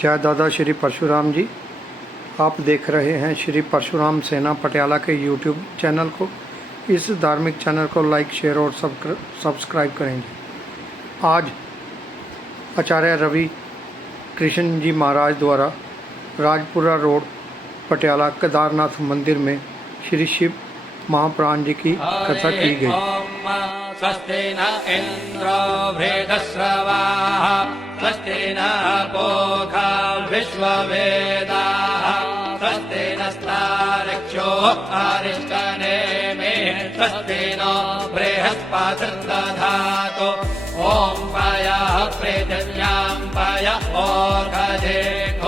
जय दादा श्री परशुराम जी। आप देख रहे हैं श्री परशुराम सेना पटियाला के यूट्यूब चैनल को। इस धार्मिक चैनल को लाइक, शेयर और सब्सक्राइब करेंगे। आज आचार्य रवि कृष्ण जी महाराज द्वारा राजपुरा रोड पटियाला केदारनाथ मंदिर में श्री शिव महापुराण जी की कथा की गई। स्वस्ति न इंद्रो वृद्धश्रवाः स्वस्ति न पूषा विश्ववेदाः स्वस्ति नस्तार्क्ष्यो अरिष्टनेमिः स्वस्ति नो बृहस्पतिर्दधातु। ॐ पयः पृथिव्यां पय ओषधे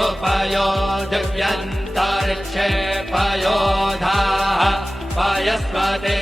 उपयो दिव्यन्तरिक्षे पयोधाः पयस्पते।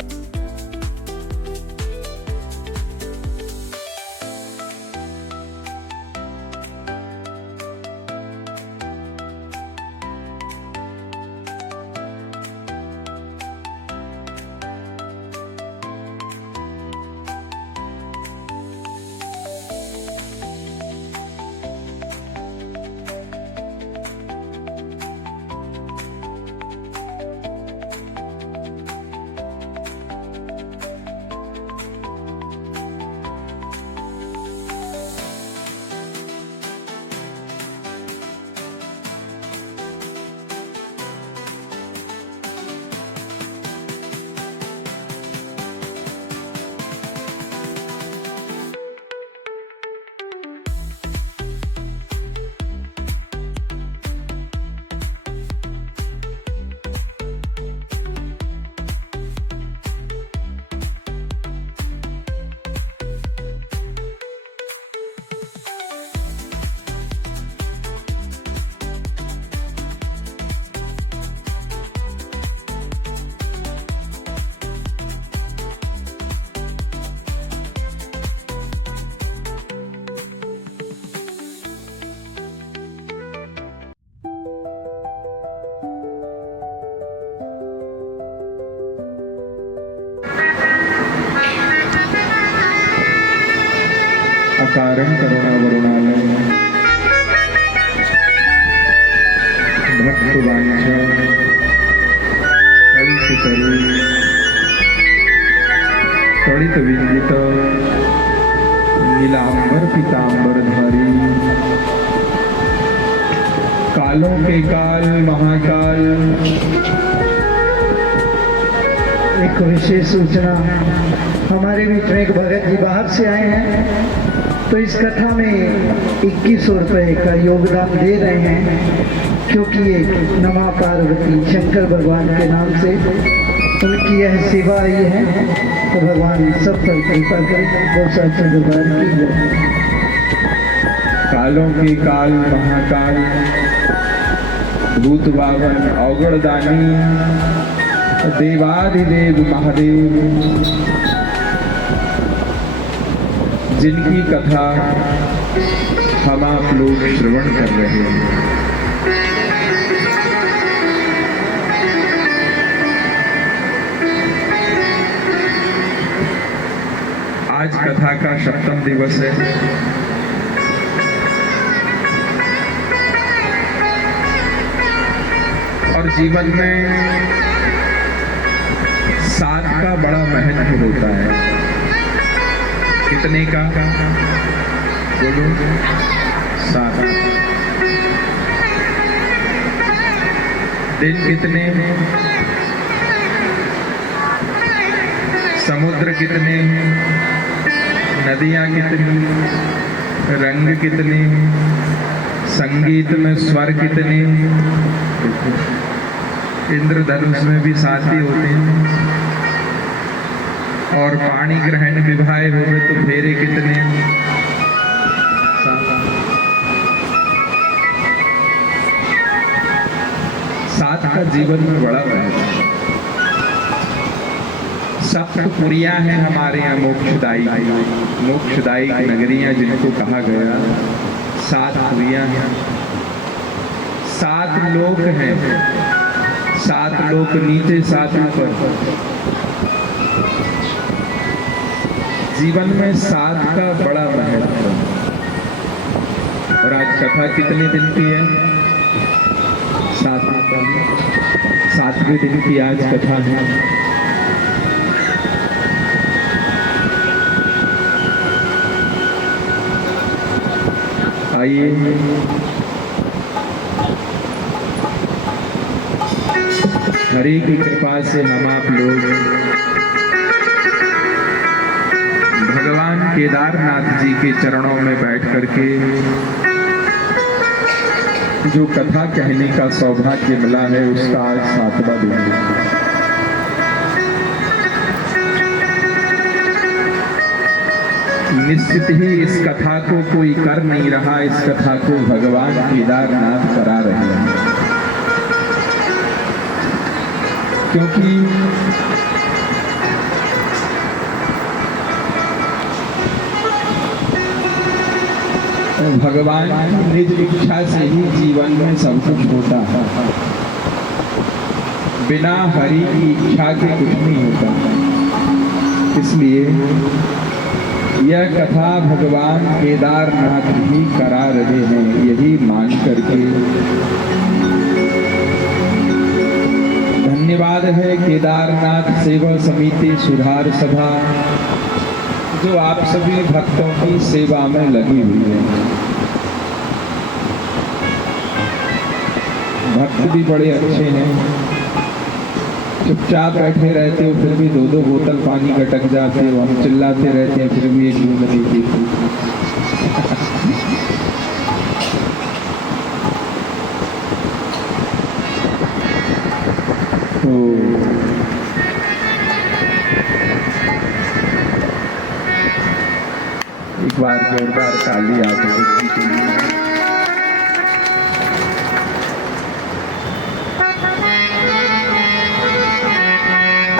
अकारं करुणावरुणालय भक्तवांछ कल्पितरु त्वरित विदित नीलांबर पीतांबरधारी कालों के काल महाकाल। एक विशेष सूचना, हमारे बीच में एक भगत जी बाहर से आए हैं, तो इस कथा में 2100 रुपये का योगदान दे रहे हैं, क्योंकि ये नमा पार्वती शंकर भगवान के नाम से उनकी यह सेवा आई है। तो भगवान सब पर कृपा करें। बहुत सारे दरबार की जय। कालों के काल महाकाल भूत बावन औगणदानी देवाधिदेव महादेव, जिनकी कथा हम आप लोग श्रवण कर रहे हैं। आज कथा का 7वां दिवस है। और जीवन में 7 का बड़ा महत्व होता है। कितने का? बोलो। 7। दिन कितने? समुद्र कितने? नदियां कितनी? रंग कितने? संगीत में स्वर कितने? इंद्रधनुष में भी 7 ही होते हैं। और पाणी ग्रहण विवाह हुए तो फेरे कितने? 7 का जीवन में बड़ा महत्व है। सप्तपुरियां हैं हमारे यहाँ मोक्षदायी नगरियां जिनको कहा गया। 7 पुरियां हैं, 7 लोक हैं, 7 लोक नीचे 7 ऊपर। जीवन में 7 का बड़ा महत्व है। और आज कथा कितने दिन की है? 7वें दिन की आज कथा है। आइए हरि की कृपा से हम आप लोग भगवान केदारनाथ जी के चरणों में बैठ करके जो कथा कहने का सौभाग्य मिला है उसका आज 7वां दिन है। निश्चित ही इस कथा को कोई कर नहीं रहा, इस कथा को भगवान केदारनाथ करा रहे हैं, क्योंकि भगवान की निज इच्छा से ही जीवन में सब कुछ होता है। बिना हरि की इच्छा के कुछ नहीं होता। इसलिए यह कथा भगवान केदारनाथ ही करा रहे हैं, यही मान करके धन्यवाद है केदारनाथ सेवा समिति सुधार सभा जो आप सभी भक्तों की सेवा में लगी हुई है। भक्त भी बड़े अच्छे हैं, चुपचाप बैठे रहते हो फिर भी 2-2 बोतल पानी गटक जाते हो, हम चिल्लाते रहते हैं फिर भी एक बूंद नहीं पीते। एक बार जोरदार ताली आप लोगों के लिए।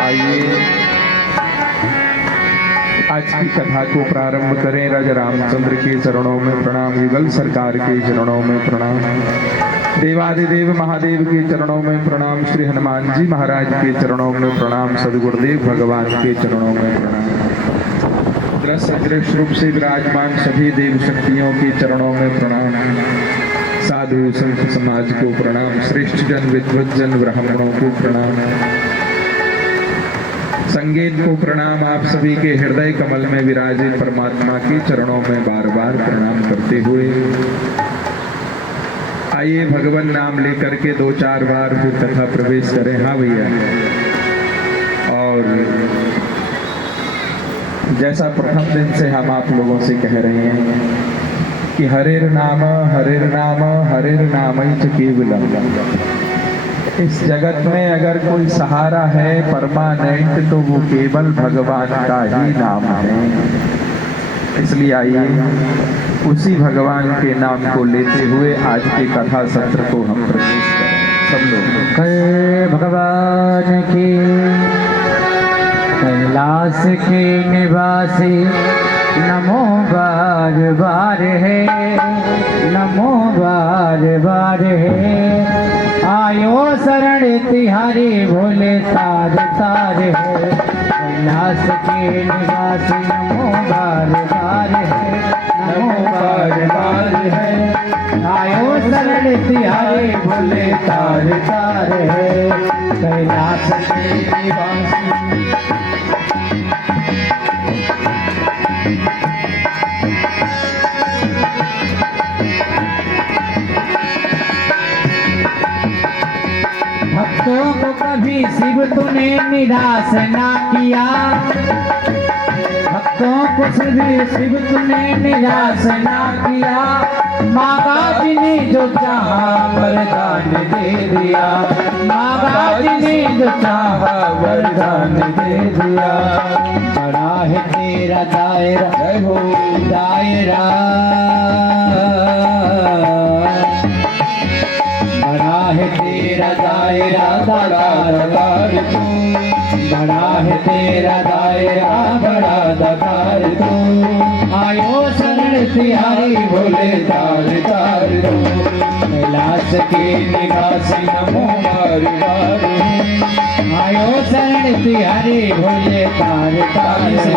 आइए आज की कथा को प्रारंभ करें। राजा रामचंद्र के चरणों में प्रणाम, युगल सरकार के चरणों में प्रणाम, देवादिदेव महादेव के चरणों में प्रणाम, श्री हनुमान जी महाराज के चरणों में प्रणाम, सदगुरुदेव भगवान के चरणों में प्रणाम, दृश्य रूप से विराजमान सभी देव शक्तियों के चरणों में प्रणाम, साधु संत समाज को प्रणाम, श्रेष्ठ जन विद्वत जन ब्राह्मणों को प्रणाम, संगीत को प्रणाम। आप सभी के हृदय कमल में विराजे परमात्मा के चरणों में बार बार प्रणाम करते हुए आइए भगवान नाम लेकर के 2-4 बार फिर कथा प्रवेश करें। हाँ भैया, और जैसा प्रथम दिन से हम आप लोगों से कह रहे हैं कि हरेर नाम हरेर नाम च केवलम। इस जगत में अगर कोई सहारा है परमानेंट तो वो केवल भगवान का ही नाम है। इसलिए आइए उसी भगवान के नाम को लेते हुए आज के कथा सत्र को हम प्रवेश करें। सब लोग जय भगवान की। कैलाश के निवासी नमो बार बार है, नमो बार बार है, आयो शरण तिहारी भोले तार तार है। कैलाश के निवासी नमो बार बार है, नमो बार बार है, आयो शरण तिहारी भोले तार तार है। कैलाश के निवासी भक्तों को कभी शिव तूने निराश ना किया, भक्तों को शिव तूने निराश ना किया, माता जी ने जो चाहा वरदान दे दिया, माता जी ने जो चाहा वरदान दे दिया। बड़ा है तेरा दायरा हो दायरा, बड़ा है तेरा दायरा दातार तू, बड़ा है तेरा दायरा बड़ा दातार तू, आयो शरण तिहारी भोले तार तार तू। कैलाश के निवासी नमो बार बार, आयो शरण तिहारी भोले तार तार तू।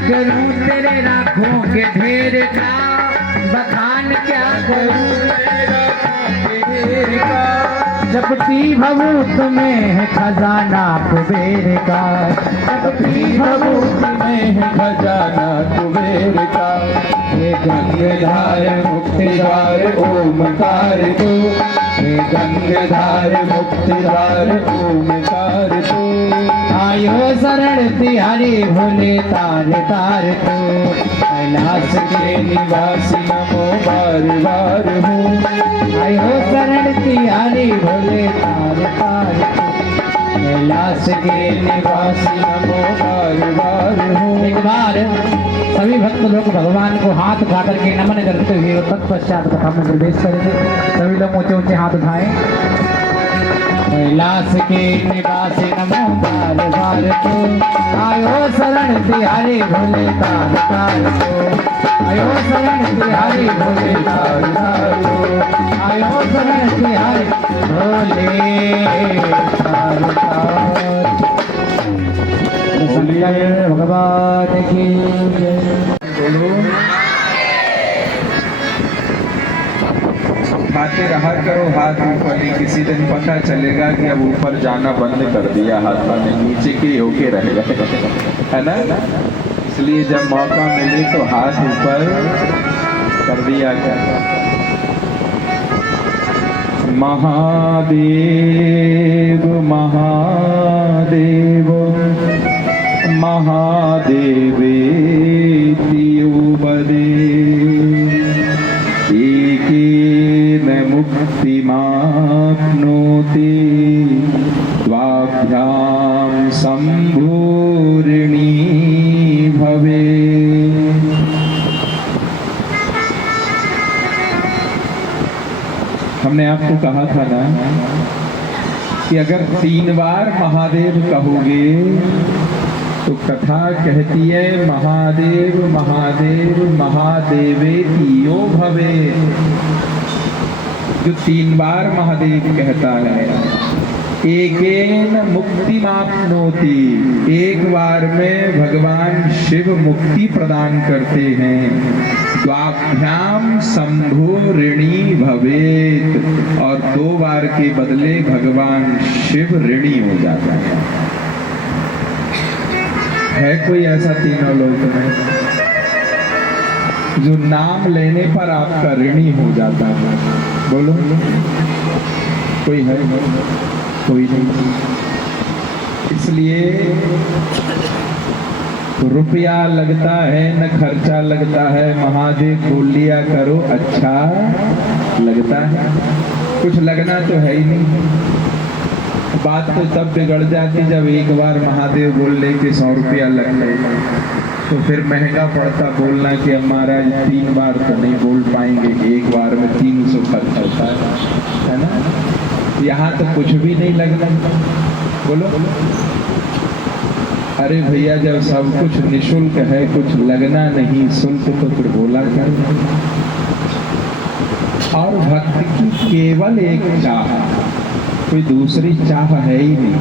करूं तेरे राखों के ढेर का, बखान क्या करूं तेरे राखों के ढेर का। जपती भभूत में है खजाना कुबेर का, जपती भभूत में है खजाना कुबेर का। हे गंगाधार मुक्तिधार ओमकार तू, हे गंगाधार मुक्तिधार ओमकार तू। आयो शरण तिहारी भोले तार तार तू, कैलाश के निवासी नमो बार बार हूँ। आयो शरण तिहारी भोले तार तार तू, कैलाश के निवासी नमो बार बार हूँ। एक बार सभी भक्त लोग भगवान को हाथ उठा करके नमन करते हुए तत्पश्चात कथा में प्रवेश करेंगे। सभी लोग ऊंचे ऊंचे हाथ उठाएं। कैलाश के निवासी नमो बार बार को, आयो शरण तिहारी भोले तार तार को, आयो शरण तिहारी भोले तार तार को, आयो शरण तिहारी भोले तार तार। भगवान की उठाते रहा करो हाथ ऊपर, नहीं किसी दिन पता चलेगा कि अब ऊपर जाना बंद कर दिया, हाथ में नीचे के होके रह गए, है ना। इसलिए जब मौका मिले तो हाथ ऊपर कर दिया कर। महादेव महादेव महादेवेति बदे, एकेन मुक्तिमाप्नोति द्वाभ्यां सम्भूरिणी भवे। हमने आपको कहा था ना कि अगर 3 बार महादेव कहोगे तो कथा कहती है महादेव महादेव महादेवेति यो भवे। जो 3 बार महादेव कहता है, एकेन मुक्तिमाप्नोति, एक बार में भगवान शिव मुक्ति प्रदान करते हैं। द्वाभ्याम शंभो ऋणी भवेत, और 2 बार के बदले भगवान शिव ऋणी हो जाता है। कोई ऐसा तीनों लोक में जो नाम लेने पर आपका ऋणी हो जाता है? बोलो, कोई है? कोई नहीं। इसलिए रुपया लगता है न खर्चा लगता है, महादेव बोल लिया करो, अच्छा लगता है। कुछ लगना तो है ही नहीं। बात तो तब बिगड़ जाती जब एक बार महादेव बोल ले कि 100 रुपया लग जाएगा, तो फिर महंगा पड़ता बोलना कि हमारा 3 बार तो नहीं बोल पाएंगे, एक बार में 300 खर्च होता है ना। यहाँ तो कुछ भी नहीं लगना। बोलो, अरे भैया जब सब कुछ निःशुल्क है, कुछ लगना नहीं शुल्क, तो फिर बोला क्या। और भक्त की केवल एक चाह, कोई दूसरी चाह है ही नहीं।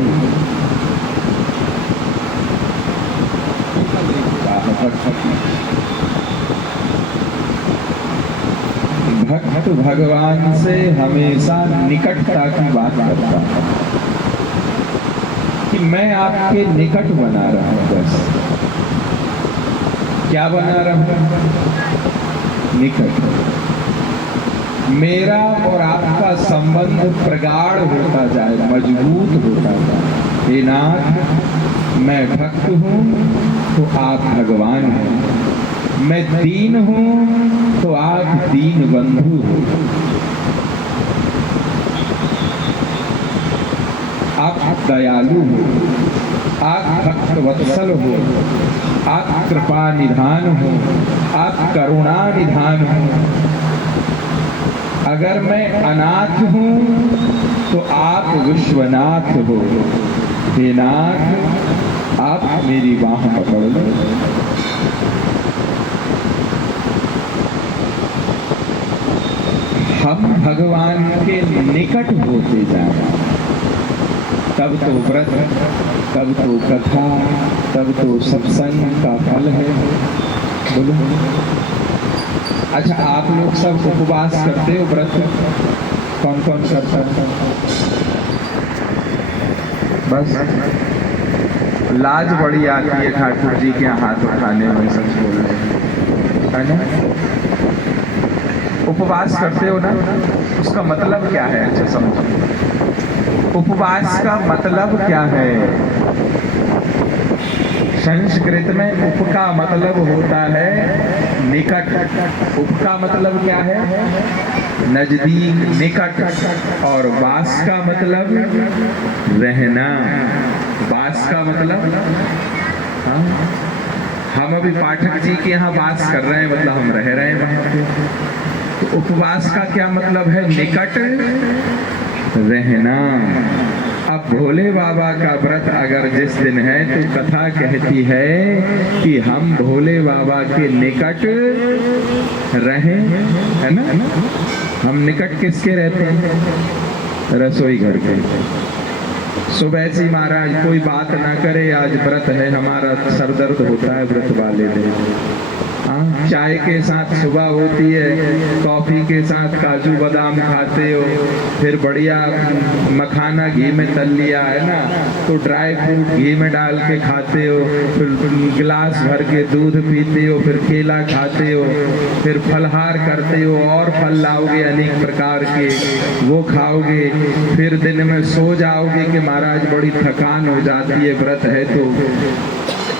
भक्त भगवान से हमेशा निकटता की बात करता है कि मैं आपके निकट बना रहा हूं। बस क्या बना रहा हूं? निकट। मेरा और आपका संबंध प्रगाढ़ होता जाए, मजबूत होता जाए। हे नाथ, मैं भक्त हूं तो आप भगवान हैं, मैं दीन हूं तो आप दीन बंधु हो। आप दयालु हो, आप भक्त वत्सल हो, आप कृपा निधान हो, आप करुणा निधान हो। अगर मैं अनाथ हूं तो आप विश्वनाथ हो। हे नाथ, आप मेरी बाह पकड़ लो। हम भगवान के निकट होते जाएं। तब तो व्रत, तब तो कथा, तब तो सत्संग का फल है। बोलो। अच्छा, आप लोग सब उपवास करते हो? व्रत कौन कौन करता है? बस लाज बड़ी आती है ठाकुर जी के हाथ उठाने में, सच बोल रहे हैं ना। उपवास करते हो ना, उसका मतलब क्या है? अच्छा समझो, उपवास का मतलब क्या है? संस्कृत में उप का मतलब होता है निकट। उप का मतलब क्या है? नजदीक, निकट। और वास का मतलब रहना। वास का मतलब, हाँ, हम अभी पाठक जी के यहाँ वास कर रहे हैं, मतलब हम रह रहे हैं वहां पे। तो उपवास का क्या मतलब है? निकट रहना। अब भोले बाबा का व्रत अगर जिस दिन है तो कथा कहती है कि हम भोले बाबा के निकट रहें, है ना? हम निकट किसके रहते हैं? रसोई घर के। सुबह से महाराज कोई बात ना करे, आज व्रत है, हमारा सर दर्द होता है व्रत वाले दिन। चाय के साथ सुबह होती है, कॉफी के साथ काजू बादाम खाते हो, फिर बढ़िया मखाना घी में तल लिया है ना, तो ड्राई फ्रूट घी में डाल के खाते हो, फिर गिलास भर के दूध पीते हो, फिर केला खाते हो, फिर फलहार करते हो, और फल लाओगे अनेक प्रकार के, वो खाओगे, फिर दिन में सो जाओगे कि महाराज बड़ी थकान हो जाती है, व्रत है तो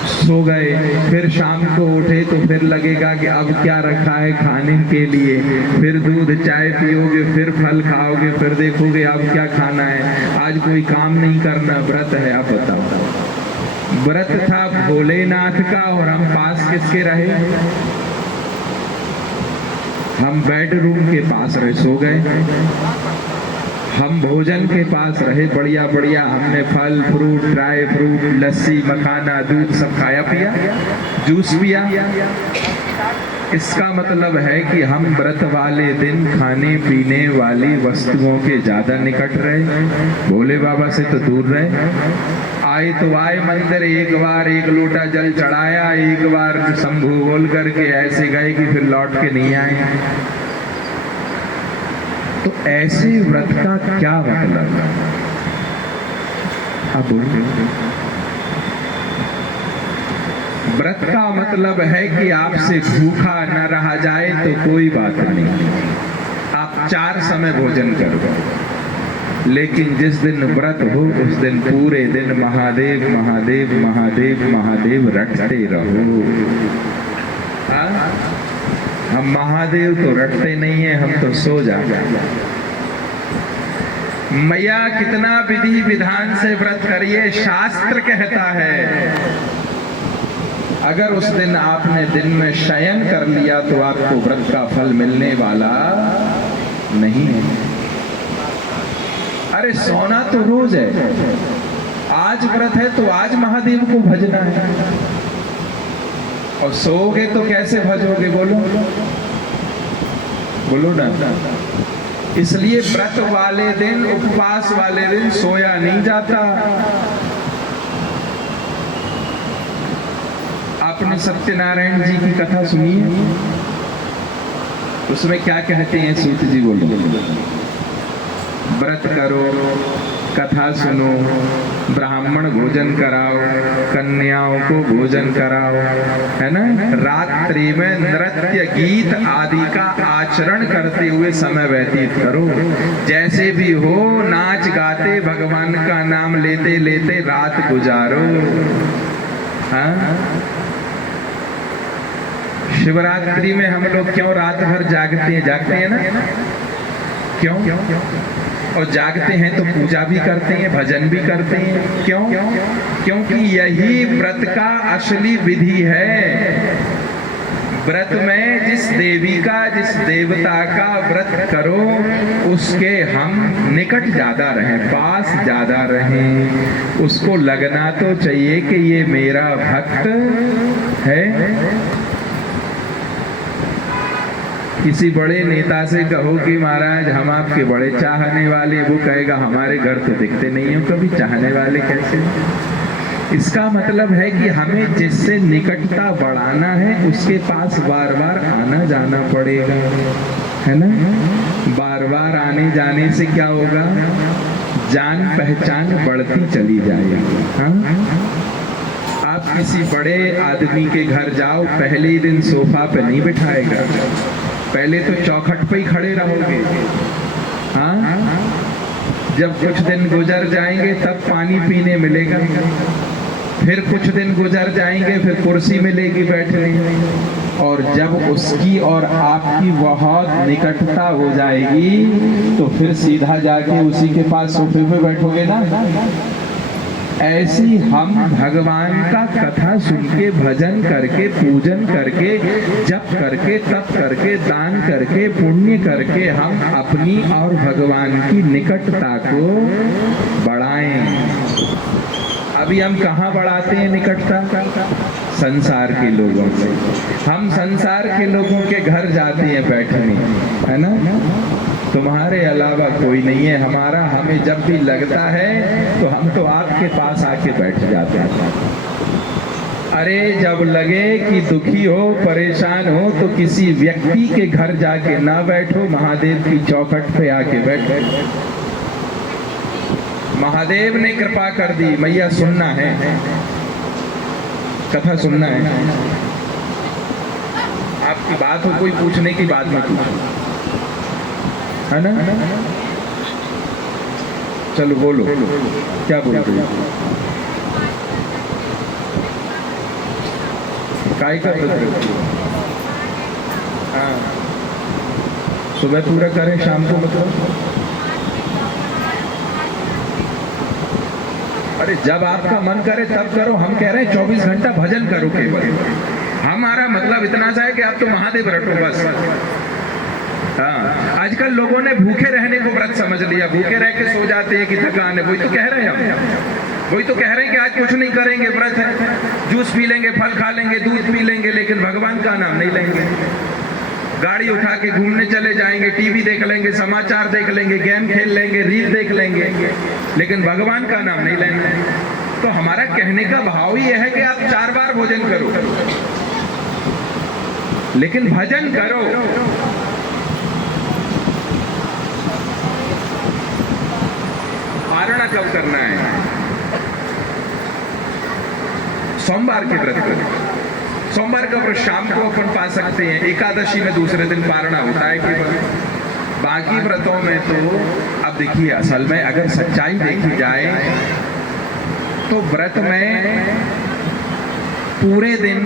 सो गए। फिर शाम को उठे तो फिर लगेगा कि अब क्या रखा है खाने के लिए, फिर दूध चाय पियोगे, फिर फल खाओगे, फिर देखोगे अब क्या खाना है, आज कोई काम नहीं करना, व्रत है। अब बताओ, व्रत था भोलेनाथ का और हम पास किसके रहे? हम बेडरूम के पास रहे, सो गए। हम भोजन के पास रहे, बढ़िया बढ़िया, हमने फल फ्रूट, ड्राई फ्रूट, लस्सी, मखाना, दूध सब खाया पिया, जूस पिया। इसका मतलब है कि हम व्रत वाले दिन खाने पीने वाली वस्तुओं के ज्यादा निकट रहे, भोले बाबा से तो दूर रहे। आए तो आए मंदिर, एक बार एक लोटा जल चढ़ाया, एक बार शंभू बोल करके ऐसे गए कि फिर लौट के नहीं आए। तो ऐसे व्रत का क्या मतलब? अब बोलिए। व्रत का मतलब है कि आपसे भूखा न रहा जाए तो कोई बात नहीं, आप 4 समय भोजन करो, लेकिन जिस दिन व्रत हो उस दिन पूरे दिन महादेव महादेव महादेव महादेव रटते रहो। हम महादेव तो रटते नहीं है, हम तो सो जाते। मैया कितना विधि विधान से व्रत करिए, शास्त्र कहता है अगर उस दिन आपने दिन में शयन कर लिया तो आपको व्रत का फल मिलने वाला नहीं है। अरे सोना तो रोज है, आज व्रत है तो आज महादेव को भजना है, और सोओगे तो कैसे भजोगे? बोलो बोलो ना। इसलिए व्रत वाले दिन, उपवास वाले दिन सोया नहीं जाता। आपने सत्यनारायण जी की कथा सुनी है? उसमें क्या कहते हैं सूत जी? बोलो। व्रत करो, कथा सुनो, ब्राह्मण भोजन कराओ, कन्याओं को भोजन कराओ, है ना? रात्रि में नृत्य गीत आदि का आचरण करते हुए समय व्यतीत करो। जैसे भी हो नाच गाते भगवान का नाम लेते लेते रात गुजारो। हाँ, शिवरात्रि में हम लोग क्यों रात भर जागते हैं? जागते हैं ना? क्यों? और जागते हैं तो पूजा भी करते हैं, भजन भी करते हैं। क्यों? क्योंकि यही व्रत का असली विधि है। व्रत में जिस देवी का, जिस देवता का व्रत करो उसके हम निकट ज्यादा रहें, पास ज्यादा रहें। उसको लगना तो चाहिए कि ये मेरा भक्त है। किसी बड़े नेता से कहो कि महाराज हम आपके बड़े चाहने वाले, वो कहेगा हमारे घर तो दिखते नहीं हो कभी, चाहने वाले कैसे। इसका मतलब है कि हमें जिससे निकटता बढ़ाना है उसके पास बार बार आना जाना पड़ेगा, है ना। बार बार आने जाने से क्या होगा, जान पहचान बढ़ती चली जाएगी। हाँ, आप किसी बड़े आदमी के घर जाओ, पहले ही दिन सोफा पे नहीं बिठाएगा, पहले तो चौखट पे ही खड़े रहोगे। हाँ, जब कुछ दिन गुजर जाएंगे तब पानी पीने मिलेगा, फिर कुछ दिन गुजर जाएंगे फिर कुर्सी मिलेगी बैठने, और जब उसकी और आपकी बहुत निकटता हो जाएगी तो फिर सीधा जाके उसी के पास सोफे पे बैठोगे ना। ऐसी हम भगवान का कथा सुन के, भजन करके, पूजन करके, जप करके, तप करके, दान करके, पुण्य करके हम अपनी और भगवान की निकटता को बढ़ाएं। अभी हम कहाँ बढ़ाते हैं निकटता? संसार के लोगों से। हम संसार के लोगों के घर जाते हैं बैठने, है ना। तुम्हारे अलावा कोई नहीं है हमारा, हमें जब भी लगता है तो हम तो आपके पास आके बैठ जाते हैं। अरे जब लगे कि दुखी हो, परेशान हो तो किसी व्यक्ति के घर जाके ना बैठो, महादेव की चौखट पे आके बैठो। महादेव ने कृपा कर दी, मैया सुनना है, कथा सुनना है, आपकी बात हो कोई पूछने की बात मत पूछो, है ना। चलो बोलो, क्या बोल रहे हो? काय कर रहे हो? हाँ, सुबह पूरा करें, शाम को मतलब। अरे जब आपका मन करे तब करो, हम कह रहे हैं 24 घंटा भजन करो केवल। हमारा मतलब इतना सा है कि आप तो महादेव रटो बस। हाँ, आजकल लोगों ने भूखे रहने को व्रत समझ लिया, भूखे रह के सो जाते हैं कि थकान है। वही तो कह रहे हैं हम, वही तो कह रहे हैं कि आज कुछ नहीं करेंगे, व्रत है, जूस पी लेंगे, फल खा लेंगे, दूध पी लेंगे, लेकिन भगवान का नाम नहीं लेंगे। गाड़ी उठा के घूमने चले जाएंगे, टीवी देख लेंगे, समाचार देख लेंगे, गेम खेल लेंगे, रील देख लेंगे, लेकिन भगवान का नाम नहीं लेंगे। तो हमारा कहने का भाव ही यह है कि आप 4 बार भोजन करो, लेकिन भजन करो। पारणा कब करना है? सोमवार के व्रत करें। सोमवार का व्रत शाम को अपन पा सकते हैं, एकादशी में दूसरे दिन पारणा होता है केवल। बाकी व्रतों में तो अब देखिए, असल में अगर सच्चाई देखी जाए तो व्रत में पूरे दिन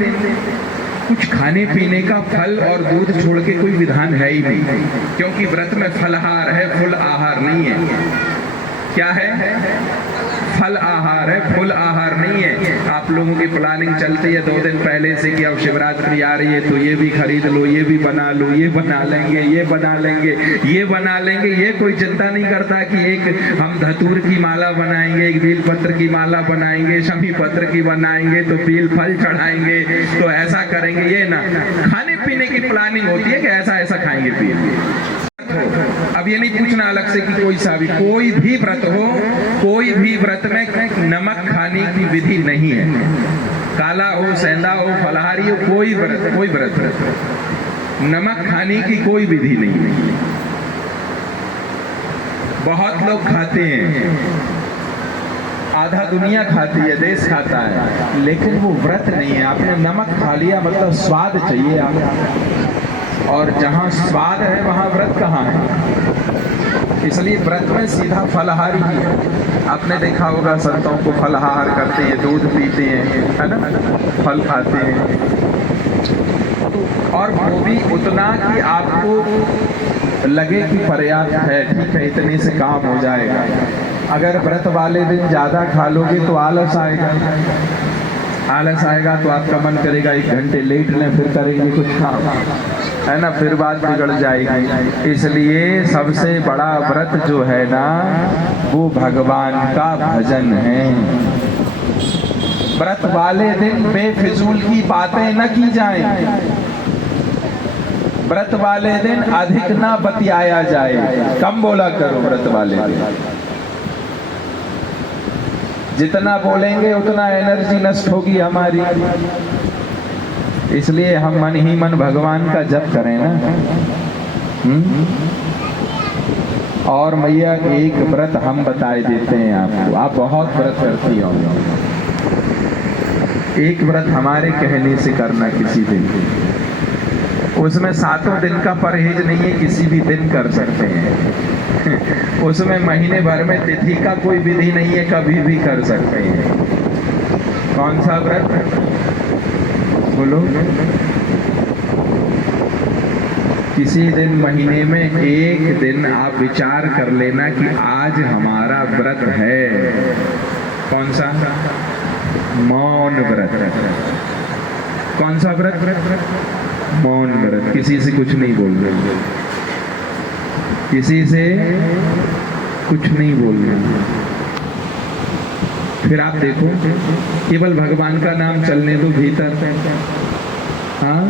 कुछ खाने पीने का, फल और दूध छोड़ के कोई विधान है ही नहीं, क्योंकि व्रत में फलहार है, फुल आहार नहीं है। क्या है? फल आहार है, फुल आहार नहीं है। आप लोगों की प्लानिंग चलती है 2 दिन पहले से कि अब शिवरात्रि आ रही है तो ये भी खरीद लो, ये भी बना लो, ये बना लेंगे, ये बना लेंगे, ये बना लेंगे। ये कोई चिंता नहीं करता कि एक हम धतूर की माला बनाएंगे, एक बेल पत्र की माला बनाएंगे, शमी पत्र की बनाएंगे, तो बेल फल चढ़ाएंगे, तो ऐसा करेंगे। ये ना, खाने पीने की प्लानिंग होती है कि ऐसा ऐसा खाएंगे पिएंगे। अब ये नहीं पूछना अलग से कि कोई भी व्रत हो, कोई भी व्रत में नमक खाने की विधि नहीं है। काला हो, सेंधा हो, फलाहारी हो, कोई व्रत नमक खाने की कोई विधि नहीं है। बहुत लोग खाते हैं, आधा दुनिया खाती है, देश खाता है, लेकिन वो व्रत नहीं है। आपने नमक खा लिया मतलब स्वाद चाहिए आपको, और जहाँ स्वाद है वहाँ व्रत कहाँ है। इसलिए व्रत में सीधा फलाहारी है। आपने देखा होगा संतों को फलाहार करते हैं, दूध पीते हैं, है ना, फल खाते हैं, और वो भी उतना कि आपको लगे कि पर्याप्त है, ठीक है, इतने से काम हो जाएगा। अगर व्रत वाले दिन ज़्यादा खा लोगे तो आलस आएगा, आलस आएगा तो आपका मन करेगा 1 घंटे लेट लें, फिर करेंगे कुछ काम, है ना, फिर बात बिगड़ जाएगी। इसलिए सबसे बड़ा व्रत जो है ना, वो भगवान का भजन है। व्रत वाले दिन बेफिजूल की बातें न की जाएं। व्रत वाले दिन अधिक ना बतियाया जाए, कम बोला करो व्रत वाले दिन। जितना बोलेंगे उतना एनर्जी नष्ट होगी हमारी, इसलिए हम मन ही मन भगवान का जप करें ना। और मैया एक व्रत हम बताए देते हैं आपको, आप बहुत व्रत करती हो, एक व्रत हमारे कहने से करना किसी दिन, उसमें 7 दिन का परहेज नहीं है, किसी भी दिन कर सकते हैं। उसमें महीने भर में तिथि का कोई विधि नहीं है, कभी भी कर सकते हैं। कौन सा व्रत बोलो? किसी दिन महीने में एक दिन आप विचार कर लेना कि आज हमारा व्रत है। कौन सा? मौन व्रत। कौन सा व्रत? मौन व्रत। किसी से कुछ नहीं बोल रहे, किसी से कुछ नहीं बोल रहे। फिर आप देखो, केवल भगवान का नाम चलने दो भीतर। हाँ,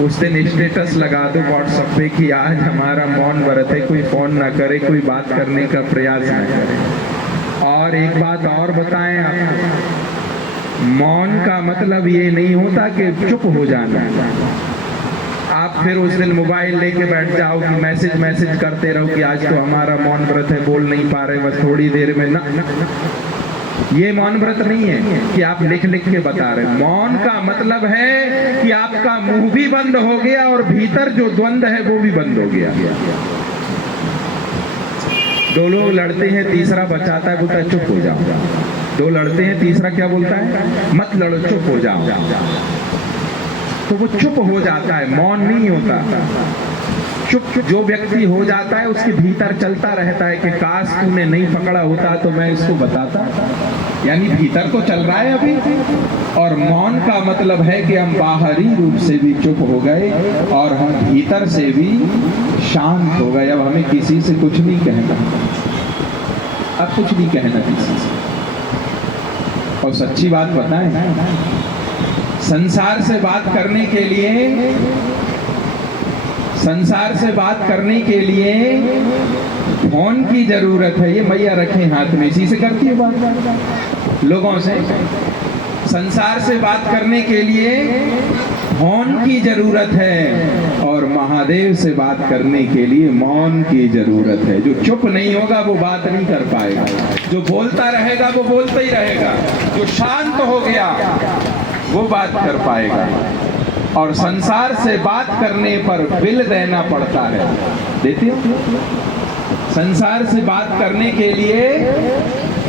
उस दिन स्टेटस लगा दो व्हाट्सएप पे कि आज हमारा मौन व्रत है, कोई फोन ना करे, कोई बात करने का प्रयास ना करे। और एक बात और बताएं आपको, मौन का मतलब ये नहीं होता कि चुप हो जाना। आप फिर उस दिन मोबाइल लेके बैठ जाओ कि मैसेज करते रहो कि आज तो हमारा मौन व्रत है, बोल नहीं पा रहे, बस थोड़ी देर में ना। ये मौन व्रत नहीं है कि आप लिख के बता रहे। मौन का मतलब है कि आपका मुंह भी बंद हो गया और भीतर जो द्वंद है वो भी बंद हो गया। 2 लोग लड़ते हैं, तीसरा बचाता है, बोलता है चुप हो जाओ। 2 लड़ते हैं, तीसरा क्या बोलता है? मत लड़ो, चुप हो जाओ। तो वो चुप हो जाता है, मौन नहीं होता। चुप जो व्यक्ति हो जाता है उसके भीतर चलता रहता है कि काश तूने नहीं पकड़ा होता तो मैं इसको बताता। यानी भीतर तो चल रहा है अभी। और मौन का मतलब है कि हम बाहरी रूप से भी चुप हो गए और हम भीतर से भी शांत हो गए। अब हमें किसी से कुछ नहीं कहना, अब कुछ नहीं कहना किसी से। और सच्ची बात बताएं, संसार से बात करने के लिए, संसार से बात करने के लिए फोन की जरूरत है। ये मैया रखे हाथ में, इसी से करती है बात लोगों से। संसार से बात करने के लिए फोन की जरूरत है और महादेव से बात करने के लिए मौन की जरूरत है। जो चुप नहीं होगा वो बात नहीं कर पाएगा, जो बोलता रहेगा वो बोलता ही रहेगा, जो शांत हो गया वो बात कर पाएगा। और संसार से बात करने पर बिल देना पड़ता है, देते हो? संसार से बात करने के लिए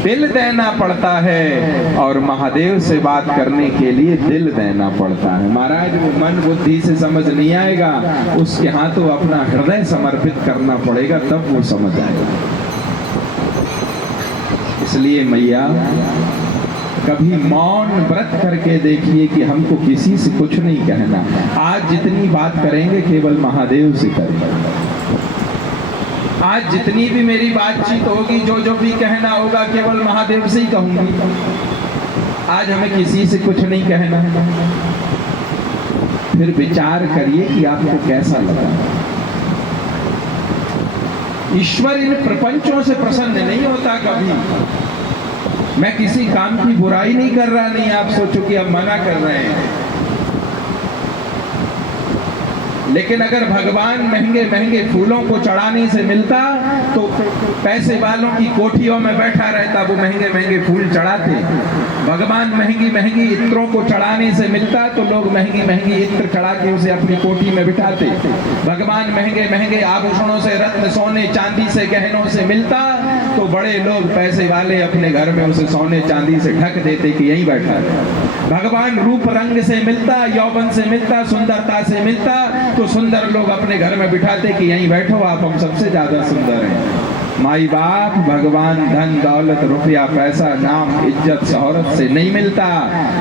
बिल देना पड़ता है और महादेव से बात करने के लिए दिल देना पड़ता है। महाराज वो मन बुद्धि से समझ नहीं आएगा, उसके हाथों अपना हृदय समर्पित करना पड़ेगा, तब वो समझ आएगा। इसलिए मैया कभी मौन व्रत करके देखिए कि हमको किसी से कुछ नहीं कहना। आज जितनी बात करेंगे केवल महादेव से करेंगे। आज जितनी भी मेरी बातचीत होगी, जो भी कहना होगा केवल महादेव से ही कहूंगी। आज हमें किसी से कुछ नहीं कहना। फिर विचार करिए कि आपको कैसा लगा। ईश्वर इन प्रपंचों से प्रसन्न नहीं होता कभी। मैं किसी काम की बुराई नहीं कर रहा, नहीं आप सोचो कि हम मना कर रहे हैं। लेकिन अगर भगवान महंगे महंगे फूलों को चढ़ाने से मिलता तो पैसे वालों की कोठियों में बैठा रहता, वो महंगे महंगे फूल चढ़ाते। भगवान महंगी महंगी इत्रों को चढ़ाने से मिलता तो लोग महंगी महंगी इत्र चढ़ा के उसे अपनी कोठी में बिठाते। भगवान महंगे महंगे आभूषणों से, रत्न सोने चांदी से, गहनों से मिलता तो बड़े लोग पैसे वाले अपने घर में उसे सोने चांदी से ढक देते कि यहीं बैठा है। भगवान रूप रंग से मिलता, यौवन से मिलता, सुंदरता से मिलता तो सुंदर लोग अपने घर में बिठाते कि यहीं बैठो आप, हम सबसे ज्यादा सुंदर हैं। माई बाप, भगवान धन दौलत रुपया पैसा नाम इज्जत शोहरत से नहीं मिलता।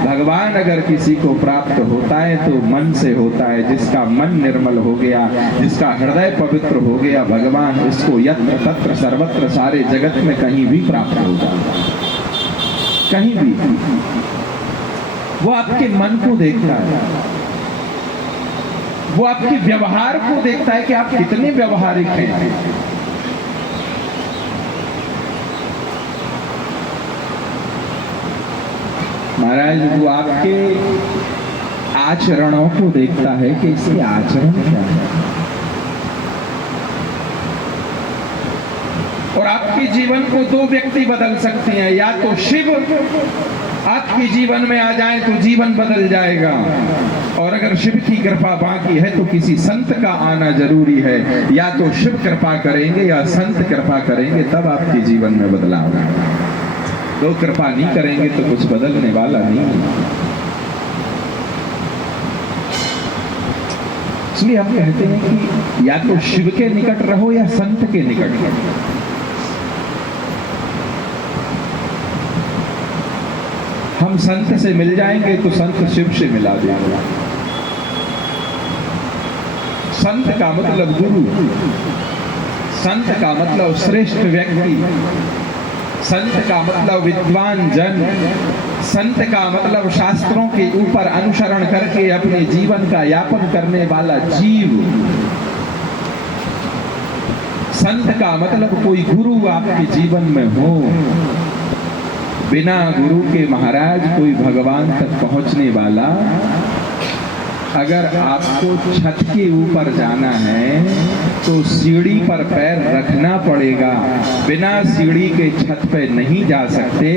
भगवान अगर किसी को प्राप्त होता है तो मन से होता है। जिसका मन निर्मल हो गया, जिसका हृदय पवित्र हो गया, भगवान उसको यत्र तत्र सर्वत्र सारे जगत में कहीं भी प्राप्त हो जाता, कहीं भी। वो आपके मन को देखता है। वो आपके व्यवहार को देखता है कि आप कितने व्यवहारिक हैं। महाराज वो आपके आचरणों को देखता है कि इसके आचरण क्या है। और आपके जीवन को दो व्यक्ति बदल सकते हैं, या तो शिव आपके जीवन में आ जाए तो जीवन बदल जाएगा, और अगर शिव की कृपा बाकी है तो किसी संत का आना जरूरी है। या तो शिव कृपा करेंगे या संत कृपा करेंगे, तब आपके जीवन में बदलाव आएगा। दो कृपा नहीं करेंगे तो कुछ बदलने वाला नहीं है। इसलिए हम कहते हैं कि या तो शिव के निकट रहो या संत के निकट रहो। हम संत से मिल जाएंगे तो संत शिव से मिला देगा। संत का मतलब गुरु, संत का मतलब श्रेष्ठ व्यक्ति, संत का मतलब विद्वान जन, संत का मतलब शास्त्रों के ऊपर अनुसरण करके अपने जीवन का यापन करने वाला जीव। संत का मतलब कोई गुरु आपके जीवन में हो। बिना गुरु के महाराज कोई भगवान तक पहुंचने वाला। अगर आपको छत के ऊपर जाना है तो सीढ़ी पर पैर रखना पड़ेगा, बिना सीढ़ी के छत पे नहीं जा सकते।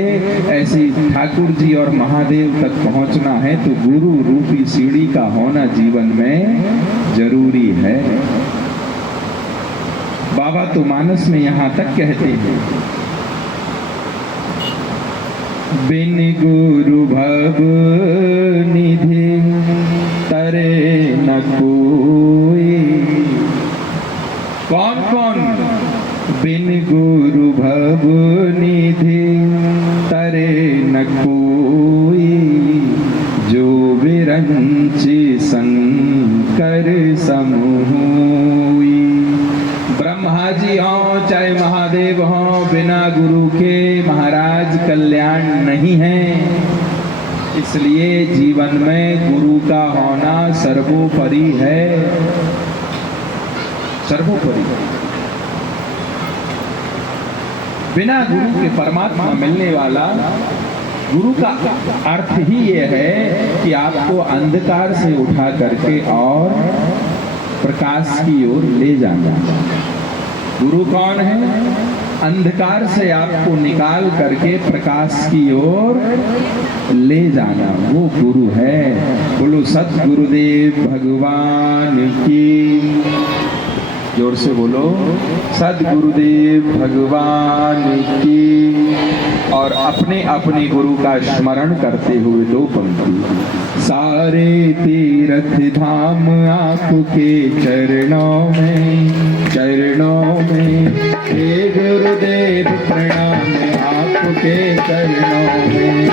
ऐसे ठाकुर जी और महादेव तक पहुंचना है तो गुरु रूपी सीढ़ी का होना जीवन में जरूरी है। बाबा तो मानस में यहाँ तक कहते हैं, बिन गुरु भव निधि तरे न कोई। कौन कौन? बिन गुरु भव निधि तरे न कोई, जो विरंचि शंकर समूही। ब्रह्मा जी हों चाहे महादेव हों, बिना गुरु के महाराज कल्याण नहीं है। इसलिए जीवन में गुरु का होना सर्वोपरि है, सर्वोपरि। बिना गुरु के परमात्मा मिलने वाला। गुरु का अर्थ ही ये है कि आपको अंधकार से उठा करके और प्रकाश की ओर ले जाना। गुरु कौन है? अंधकार से आपको निकाल करके प्रकाश की ओर ले जाना, वो गुरु है। बोलो सद्गुरुदेव भगवान की। जोर से बोलो सद्गुरुदेव भगवान की। और अपने अपने गुरु का स्मरण करते हुए दो पंक्ति। सारे तीर्थ धाम आपके चरणों में, चरणों में। हे गुरुदेव प्रणाम आपके चरणों में।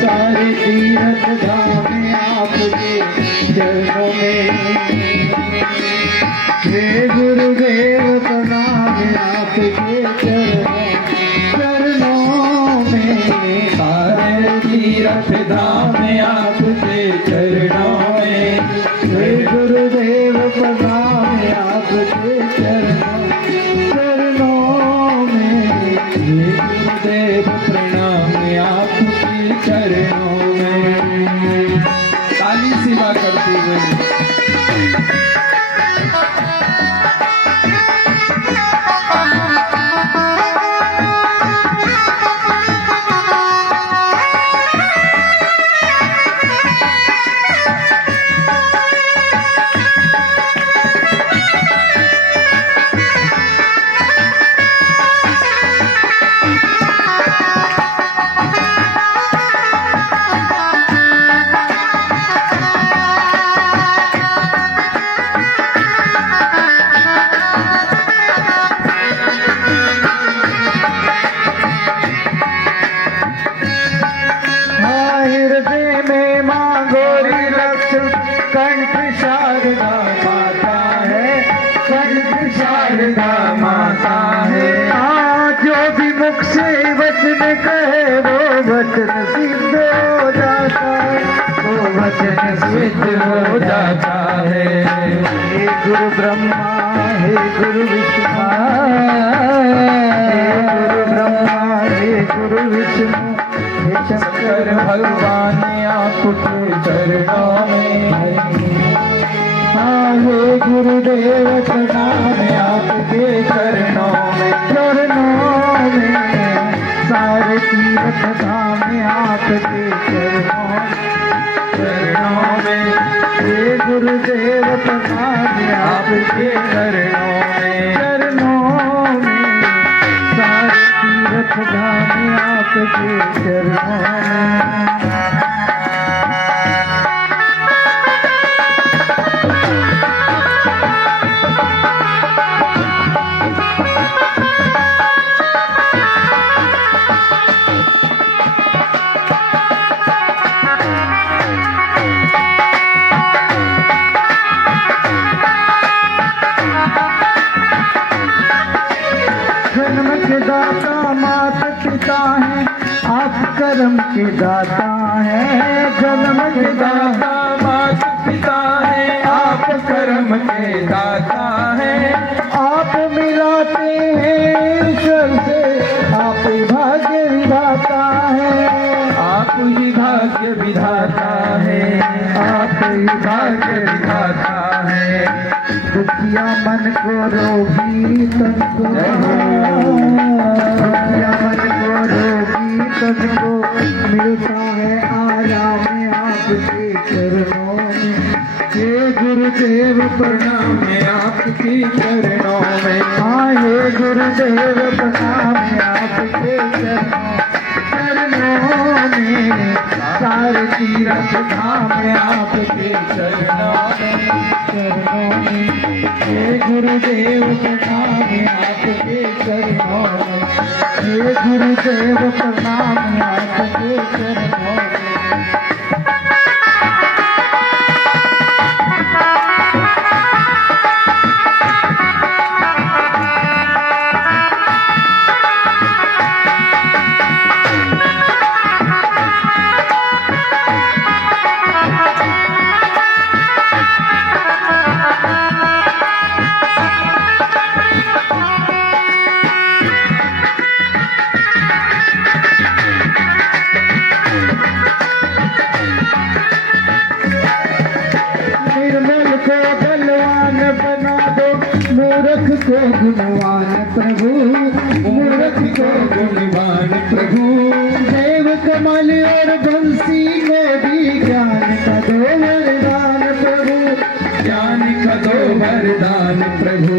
सारे तीर्थ धाम आपके चरणों में। हे गुरुदेव प्रणाम आपके चरणों में। सारे तीर्थ धाम आपके चरणों में। हे गुरुदेव प्रणाम आपके चरणों में। हे गुरुदेव प्रणाम आपके चरणों में। ताली सेवा करते हुए वचन सिद्ध हो जाता है, वो वचन सिद्ध हो जाता है। गुरु विष्णु हे गुरु ब्रह्मा हे गुरु विष्णु हे शंकर शंकर भगवान आपके चरणों में हे गुरुदेव प्रणाम आपके चरणों में सारे तीर्थ धाम आपके चरणों में हे गुरुदेव प्रणाम आपके चरणों में सारे तीर्थ धाम आपके चरणों में जन्म के दाता माता पिता हैं आप कर्म के दाता हैं जन्म के दाता माता पिता है आप कर्म के दाता हैं आप मिलाते हैं ईश्वर से आप भाग्य विधाता हैं आप ही भाग्य विधाता है आप ही भाग्य विधाता है दुखिया मन को रोगी तन को दुखिया मन को रोगी तन को मिलता है आराम आपके चरणों में हे गुरुदेव प्रणाम मैं आपके चरणों में हे गुरुदेव प्रणाम आपके चरणों में सारे तीर्थ धाम आपके चरणों में हे गुरुदेव प्रणाम आपके चरणों में हे गुरुदेव प्रणाम आपके चरणों में निर्मल को बलवान बना दो मूर्ख को गुणवान प्रभु मूर्ख को गुणवान प्रभु देव कमल और बंसी में भी ज्ञान का दो वरदान प्रभु ज्ञान का दो वरदान प्रभु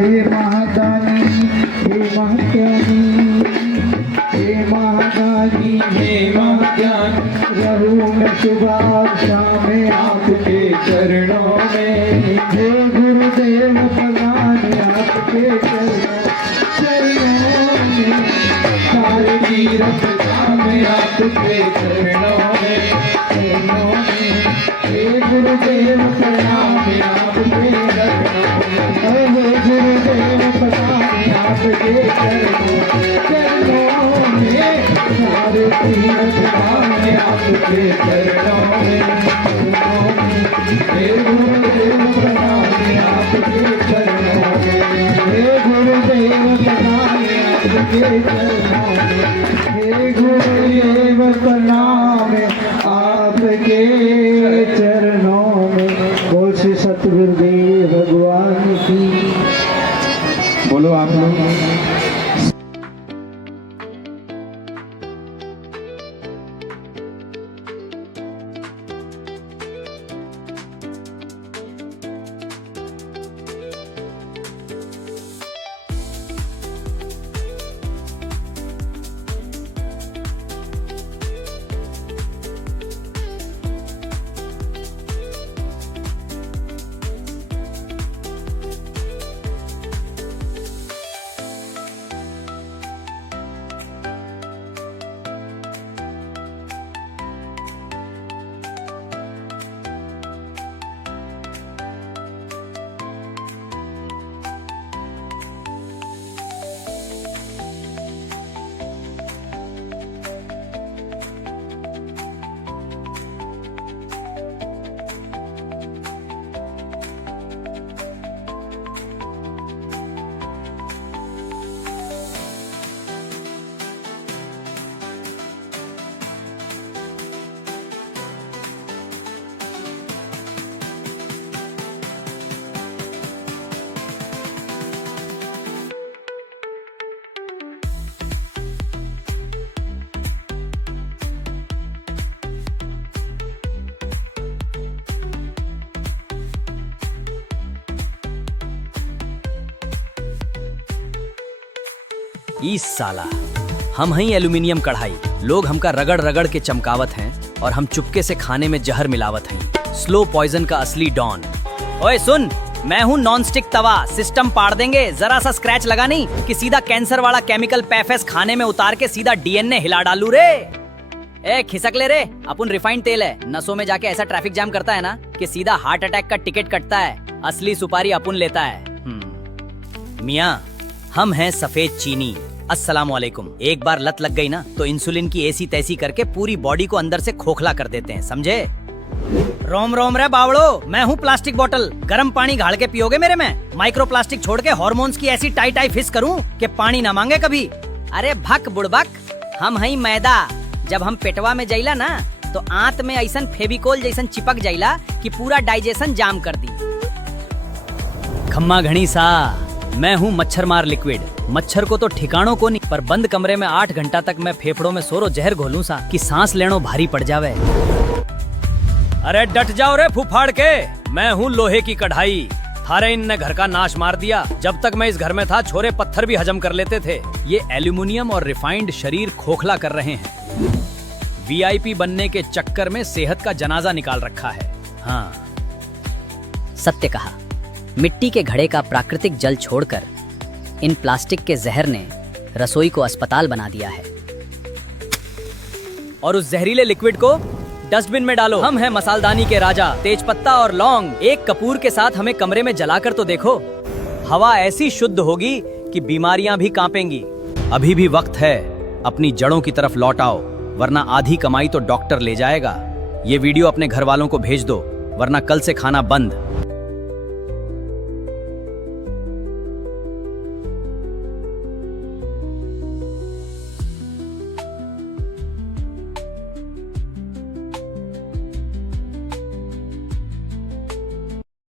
हे महादानी हे महाज्ञानी हे महादानी हे महाज्ञान रहू में सुबह शाम आपके चरणों में हे गुरुदेव प्रणाम आपके चरणों में सारे तीर्थ धाम आपके चरणों में हे गुरुदेव प्रणाम आपके हे गुरुदेव प्रणाम आपके चरणों में सारे तीर्थ धाम आपके चरणों में हे गुरुदेव प्रणाम आपके चरणों में हे गुरुदेव प्रणाम आपके चरणों में हे गुरुदेव प्रणाम आपके चरणों में बोल श्री सतगुरुदेव भगवान की बोलो आप लोग इस साला हम हई एल्यूमिनियम कढ़ाई, लोग हमका रगड़ रगड़ के चमकावत हैं और हम चुपके से खाने में जहर मिलावत हैं। स्लो पॉइजन का असली डॉन। ओए सुन, मैं हूँ नॉन स्टिक तवा, सिस्टम पाड़ देंगे। जरा सा स्क्रैच लगा नहीं कि सीधा कैंसर वाला केमिकल पैफेस खाने में उतार के सीधा डीएनए हिला डालू रे। ए खिसक ले रे, अपन रिफाइंड तेल है, नसों में जाके ऐसा ट्रैफिक जाम करता है ना कि सीधा हार्ट अटैक का टिकट कटता है। असली सुपारी अपन लेता है। मियाँ, हम हैं सफेद चीनी। अस्सलामुअलैकुम। एक बार लत लग गई ना तो इंसुलिन की ऐसी तैसी करके पूरी बॉडी को अंदर से खोखला कर देते हैं, समझे? रोम रोम रे बावड़ो, मैं हूँ प्लास्टिक बोतल। गर्म पानी घाल के पियोगे मेरे में? माइक्रो प्लास्टिक छोड़ के हार्मोन्स की ऐसी टाई टाई फिस करूँ कि पानी ना मांगे कभी। अरे भक बुड़बक, हम हई मैदा। जब हम पेटवा में जाइला ना तो आंत में ऐसन फेविकोल जैसन चिपक जाइला कि पूरा डाइजेशन जाम कर दी। खम्मा घनी सा, मैं हूँ मच्छर मार लिक्विड। मच्छर को तो ठिकानों को नहीं, पर बंद कमरे में 8 घंटा तक मैं फेफड़ों में सोरो जहर घोलूं सा कि सांस लेनो भारी पड़ जावे। अरे डट जाओ रे फुफाड़ के, मैं हूँ लोहे की कढ़ाई। थारे इन ने घर का नाश मार दिया। जब तक मैं इस घर में था छोरे पत्थर भी हजम कर लेते थे। ये एल्यूमिनियम और रिफाइंड शरीर खोखला कर रहे हैं। वीआईपी बनने के चक्कर में सेहत का जनाजा निकाल रखा है। हाँ, सत्य कहा। मिट्टी के घड़े का प्राकृतिक जल छोड़कर इन प्लास्टिक के जहर ने रसोई को अस्पताल बना दिया है। और उस जहरीले लिक्विड को डस्टबिन में डालो। हम हैं मसालदानी के राजा, तेजपत्ता और लौंग एक कपूर के साथ हमें कमरे में जलाकर तो देखो। हवा ऐसी शुद्ध होगी कि बीमारियां भी कांपेंगी। अभी भी वक्त है, अपनी जड़ों की तरफ लौट आओ, वरना आधी कमाई तो डॉक्टर ले जाएगा। ये वीडियो अपने घर वालों को भेज दो, वरना कल से खाना बंद।